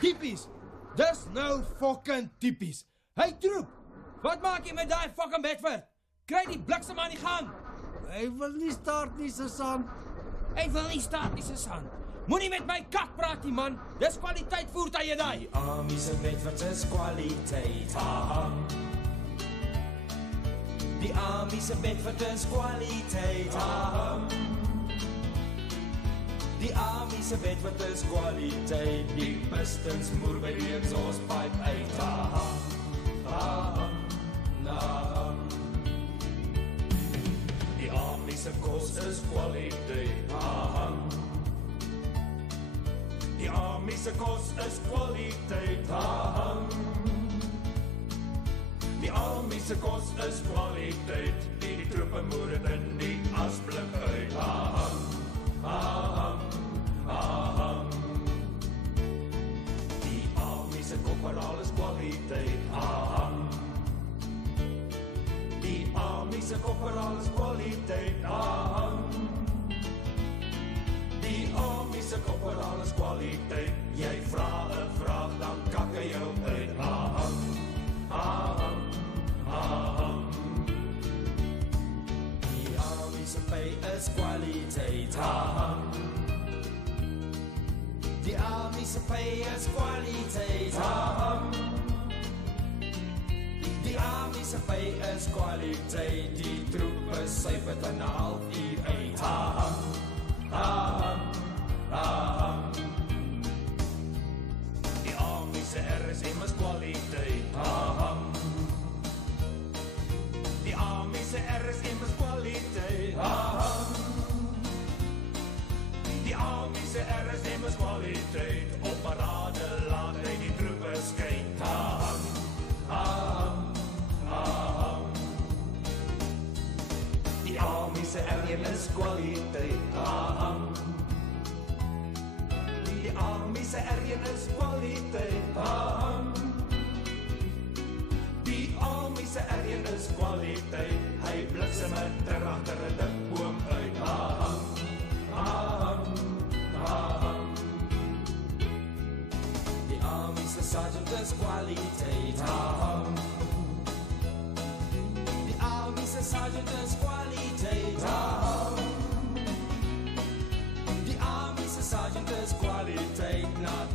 Typies. Dis nou fucking typies. Hey troep, wat maak jy met daai fucking Bedford? Kry die bliksem aan die gang. Hy wil nie start nie, sergeant. Hy wil nie staat nie, sergeant. Moenie met my kak praat nie, man. Dis kwaliteit voertuie daai. Die army se Bedford is kwaliteit. Ha. Die army se Bedford is kwaliteit. Ha. Die army se Bedford is kwaliteit. Die pistons moer by die exhaustpipe uit. Ha. Die army se kos is kwaliteit. Ha. Die army se kos is kwaliteit. Die army se kos is kwaliteit. Die troepe moer het in die asblik uit. Die army se korporaal is kwaliteit. Die army se korporaal is kwaliteit. Die army se korporaal is kwaliteit. Jy vra 'n vraag, dan kak hy jou uit. Die army se pay is kwaliteit. Die army se pay is kwaliteit. Die army se pay is kwaliteit. Die troepe syf het 'n halfuur uit. Die army se RSM is kwaliteit. Die army se RSM is kwaliteit. Die army se RSM is kwaliteit. Op parade laat hy die troepe skyn. Die army se RSM is kwaliteit. Die army se RSM is kwaliteit. Die army se RSM is kwaliteit. Hy bliksem met agter 'n dik boom uit. Die army se sergeant is kwaliteit. Die army se sergeant is kwaliteit. Die army se sergeant is kwaliteit. Na